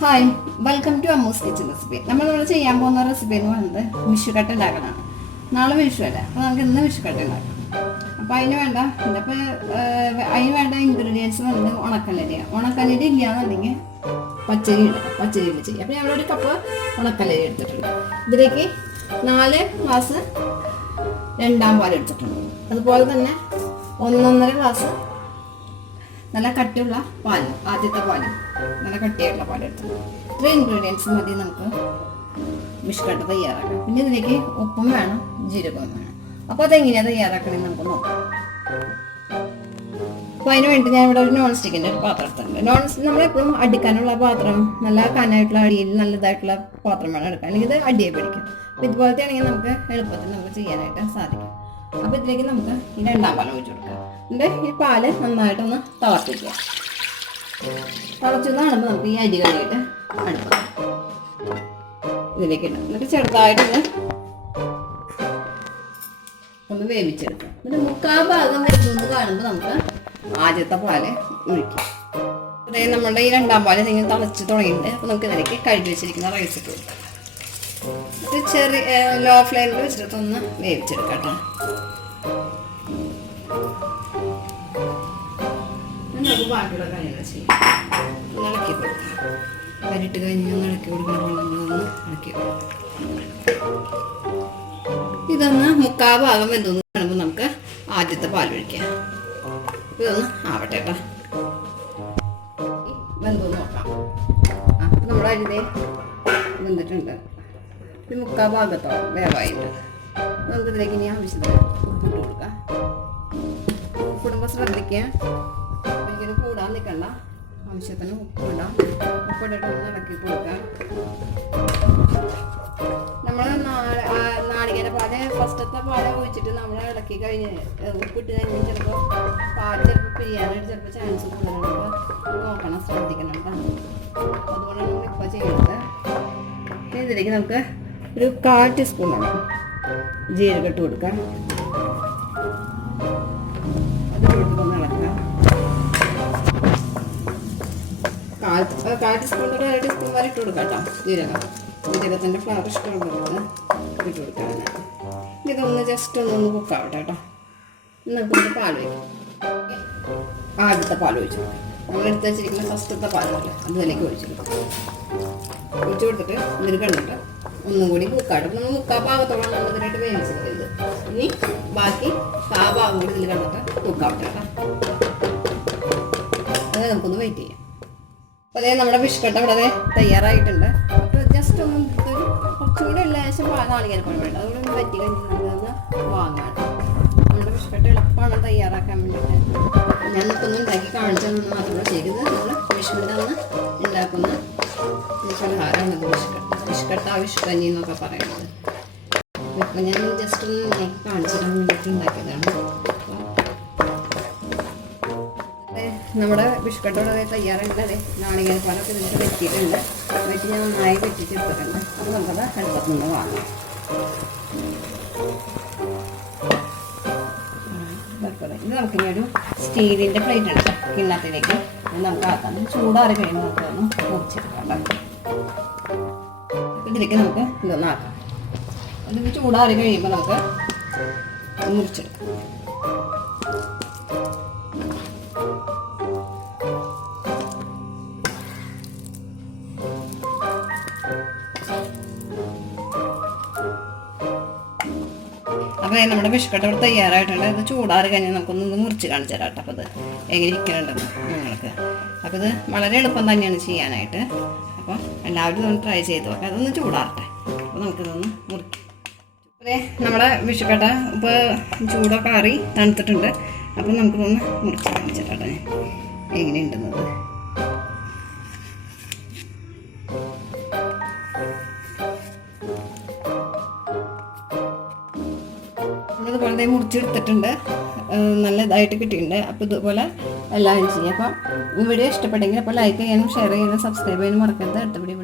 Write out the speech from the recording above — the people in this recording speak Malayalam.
Hi, welcome to Ammu's kitchen recipe. നമ്മളിവിടെ ചെയ്യാൻ പോകുന്ന റെസിപ്പി എന്ന് പറയുന്നത് വിഷുക്കട്ട ഉണ്ടാക്കണതാണ്. നാളെ വിഷു അല്ല, അപ്പോൾ നമുക്ക് ഇന്ന് വിഷുക്കട്ട ഉണ്ടാക്കാം. അപ്പോൾ അതിന് വേണ്ട ഇൻഗ്രീഡിയൻസ് വന്നത് ഉണക്കലരിയാണ്. ഉണക്കലരി ഇല്ലാന്നുണ്ടെങ്കിൽ പച്ചരിയിൽ ചെയ്യും. അപ്പോൾ ഞങ്ങളൊരു കപ്പ് ഉണക്കലരി എടുത്തിട്ടുണ്ട്. ഇതിലേക്ക് 4 ഗ്ലാസ് രണ്ടാം പാൽ എടുത്തിട്ടുണ്ട്. അതുപോലെ തന്നെ 1.5 ഗ്ലാസ് നല്ല കട്ടിയുള്ള പാല്, ആദ്യത്തെ പാല് നല്ല കട്ടിയായിട്ടുള്ള പാലെടുത്ത്. ഇത്രയും ഇൻഗ്രീഡിയൻസ് മതി നമുക്ക് വിഷുക്കട്ട തയ്യാറാക്കാം. പിന്നെ ഇതിലേക്ക് ഉപ്പും വേണം, ജീരകവും വേണം. അപ്പോൾ അതെങ്ങനെയാണ് തയ്യാറാക്കണമെന്ന് നമുക്ക് നോക്കാം. അപ്പോൾ അതിന് വേണ്ടി ഞാൻ ഇവിടെ ഒരു നോൺ സ്റ്റിക്കിൻ്റെ ഒരു പാത്രം എടുത്തിട്ടുണ്ട്. നമ്മളെപ്പോഴും അടിക്കാനുള്ള പാത്രം, നല്ല കനായിട്ടുള്ള അടിയിൽ നല്ലതായിട്ടുള്ള പാത്രം വേണം എടുക്കാൻ, അല്ലെങ്കിൽ ഇത് അടിയെ പിടിക്കും. അപ്പോൾ ഇതുപോലത്തെ ആണെങ്കിൽ നമുക്ക് എളുപ്പത്തിൽ നമുക്ക് ചെയ്യാനായിട്ട് സാധിക്കും. അപ്പോൾ ഇതിലേക്ക് നമുക്ക് ഈ രണ്ടാം പാൽ ഒഴിച്ചു കൊടുക്കാം. എന്നിട്ട് ഈ പാല് നന്നായിട്ടൊന്ന് തിളപ്പിക്കുക. തിളച്ചെന്ന് കാണുമ്പോൾ നമുക്ക് ഈ അരി കഴുകിയിട്ട് അടുപ്പം ഇതിലേക്ക് ഇടാം. എന്നിട്ട് ചെറുതായിട്ടൊന്ന് വേവിച്ചെടുക്കാം. എന്നിട്ട് 3/4 ഭാഗം വെച്ചൊന്ന് കാണുമ്പോൾ നമുക്ക് ആദ്യത്തെ പാല് ഒഴിക്കാം. അതായത് നമ്മളുടെ ഈ രണ്ടാം പാല് നിങ്ങൾ തിളച്ച് തുടങ്ങിയിട്ടുണ്ട്. അപ്പോൾ നമുക്ക് ഇതിലേക്ക് കഴുകി വെച്ചിരിക്കുന്ന റൈസ് ഇട്ട് കൊടുക്കാം. ഇത് ലോ ഫ്ലെയിമിൽ വെച്ചിട്ടൊന്ന് വേവിച്ചെടുക്കാം കേട്ടോ. നമുക്ക് ബാക്കിയുള്ള കാര്യങ്ങൾ ചെയ്യാം. ഇളക്കി കൊടുക്കാം. വരിട്ട് കഴിഞ്ഞ് ഇളക്കി കൊടുക്കണം. ഇളക്കി കൊടുക്കാം. ഇതൊന്ന് 3/4 ഭാഗം വെന്തൊന്ന് കാണുമ്പോൾ നമുക്ക് ആദ്യത്തെ പാൽ ഒഴിക്കാം. ഇതൊന്ന് ആവട്ടെ കേട്ടോ. വെന്തൊന്ന് നോക്കാം. അപ്പം നമ്മുടെ അരിതേ വെന്തിട്ടുണ്ട്. ഒരു 3/4 ഭാഗത്തോളം വേവായിട്ട് നമുക്ക് ഇതിലേക്ക് ഇനി ആവശ്യത്തിന് ഉപ്പിട്ട് കൊടുക്കാം. ഉപ്പിടുമ്പോൾ ശ്രദ്ധിക്കുക, ഒരിക്കലും കൂടാൻ നിൽക്കണ്ട. ആവശ്യത്തിന് ഉപ്പിടാം. ഉപ്പിട്ടിട്ട് ഒന്ന് ഇളക്കി കൊടുക്കാം. നമ്മൾ നാളികേര പാല് ഫസ്റ്റത്തെ പാല് ഒഴിച്ചിട്ട് നമ്മൾ ഇളക്കി കഴിഞ്ഞ് ഉപ്പിട്ട് കഴിഞ്ഞ് ചിലപ്പോൾ പാല് ചിലപ്പോൾ പിരിയാനായിട്ട് ചിലപ്പോൾ ചാൻസ് കൂടുതലുണ്ട്. നോക്കണം, ശ്രദ്ധിക്കണം കേട്ടോ. അതുകൊണ്ടാണ് നമ്മൾ ഇപ്പോൾ ചെയ്യുന്നത്. ഇതിലേക്ക് നമുക്ക് ഒരു 1/4 ടീസ്പൂണാണ് ജീരകം ഇട്ട് കൊടുക്കാം. അത് കൊടുത്തൊന്ന് ഇളക്കാം. 1/4 ടീസ്പൂൺ തൊട്ട് 1/2 ടീസ്പൂൺ വരെ ഇട്ട് കൊടുക്കാം കേട്ടോ. ജീരകത്തിൻ്റെ ഫ്ലവർ ഇഷ്ടമുള്ളത് ഇട്ട് കൊടുക്കാം. ഇതൊന്ന് ജസ്റ്റ് ഒന്ന് കുക്കാവട്ടെ കേട്ടോ. നമുക്ക് പാൽ വയ്ക്കാം. ആദ്യത്തെ പാൽ ഒഴിച്ചു കൊടുക്കാം. നമ്മളെടുത്ത് വെച്ചിരിക്കുന്ന ഫസ്റ്റത്തെ പാലല്ലേ, അത് ഇതിലേക്ക് ഒഴിച്ചു കൊടുത്തിട്ട് ഇതിൽ കണ്ടിട്ട് ഒന്നും കൂടി കുക്കാട്ടും. നമ്മൾ 3/4 ഭാഗത്തോളം നമ്മൾ ഇതിനായിട്ട് വേവിച്ചിട്ടുണ്ട്. ഇനി ബാക്കി 1/4 ഭാഗം കൂടി ഇതിൽ കണ്ടിട്ട് കുക്കാവട്ടെ കേട്ടോ. അത് നമുക്കൊന്ന് വെയിറ്റ് ചെയ്യാം. അപ്പോൾ അതേ നമ്മുടെ വിഷുക്കട്ട ഇവിടെ തയ്യാറായിട്ടുണ്ട്. അപ്പോൾ ജസ്റ്റ് ഒന്ന് കുറച്ചുകൂടി ലേശം നാളികേരപ്പാൽ വേണ്ട, അതുകൊണ്ട് പറ്റി കഴിഞ്ഞ് നമുക്കൊന്ന് വാങ്ങാം. നമ്മുടെ വിഷുക്കട്ട എളുപ്പമാണ് തയ്യാറാക്കാൻ വേണ്ടിയിട്ട്. ഞാൻ നമുക്കൊന്ന് ഉണ്ടാക്കി കാണിച്ചതെന്ന് മാത്രമേ ചെയ്തത്. നമ്മൾ വിഷുവിൻ്റെ അന്ന് ഉണ്ടാക്കുന്ന പലഹാരമാണത് വിഷുക്കട്ട, വിഷുക്കഞ്ഞി എന്നൊക്കെ പറയുന്നത്. ഇപ്പം ഞാൻ ജസ്റ്റ് ഒന്ന് നിങ്ങൾക്ക് കാണിച്ചു തരാൻ വേണ്ടിയിട്ട് ഉണ്ടാക്കിയതാണ്. നമ്മുടെ വിഷുക്കട്ടോടെ തയ്യാറുണ്ട്. നാളികേരപ്പാലൊക്കെ ഇതിട്ട് വെറ്റിയിട്ടുണ്ട്. വെറ്റി ഞാൻ നന്നായി വെറ്റിച്ചെടുത്തിട്ടുണ്ട്. അത് നമുക്കത് അടുപ്പത്ത് നിന്ന് വാങ്ങാം. ഇത് നമുക്കിനി ഒരു സ്റ്റീലിൻ്റെ പ്ലേറ്റ് ഉണ്ട്, കിണ്ണത്തിലേക്ക് നമുക്ക് ആക്കാം. ചൂടാറി കഴിയുമ്പോൾ നമുക്കൊന്ന് മുറിച്ചെടുക്കാം. ഇതിലേക്ക് നമുക്ക് ഇതൊന്ന് ആക്കാം. അതിന് ചൂടാറി കഴിയുമ്പോൾ നമുക്ക് മുറിച്ചെടുക്കാം. അപ്പോൾ നമ്മുടെ വിഷുക്കട്ട ഇവിടെ തയ്യാറായിട്ടുണ്ട്. ഇത് ചൂടാറി കഴിഞ്ഞാൽ നമുക്കൊന്ന് മുറിച്ച് കാണിച്ചു തരാം കേട്ടോ. അപ്പോൾ ഇത് എങ്ങനെ ഇരിക്കുന്നുണ്ടെന്ന് നിങ്ങൾക്ക്. അപ്പോൾ ഇത് വളരെ എളുപ്പം തന്നെയാണ് ചെയ്യാനായിട്ട്. അപ്പോൾ എല്ലാവരും ഇതൊന്ന് ട്രൈ ചെയ്ത് നോക്കാം. അതൊന്ന് ചൂടാറട്ടെ. അപ്പോൾ നമുക്കിതൊന്ന് മുറിക്കാം. അതെ, നമ്മുടെ വിഷുക്കട്ട ഇപ്പോൾ ചൂടൊക്കെ ആറി തണുത്തിട്ടുണ്ട്. അപ്പോൾ നമുക്കിതൊന്ന് മുറിച്ച് കാണിച്ചു തരാം എങ്ങനെയുണ്ടെന്നത്. ഇതുപോലെ മുറിച്ചെടുത്തിട്ടുണ്ട്. നല്ല ഇതായിട്ട് കിട്ടിയിട്ടുണ്ട്. അപ്പോൾ ഇതുപോലെ എല്ലാവരും ചെയ്യും. അപ്പോൾ ഈ വീഡിയോ ഇഷ്ടപ്പെട്ടെങ്കിൽ അപ്പോൾ ലൈക്ക് ചെയ്യാനും ഷെയർ ചെയ്യാനും സബ്സ്ക്രൈബ് ചെയ്യാനും മറക്കരുത്. അടുത്ത വീഡിയോ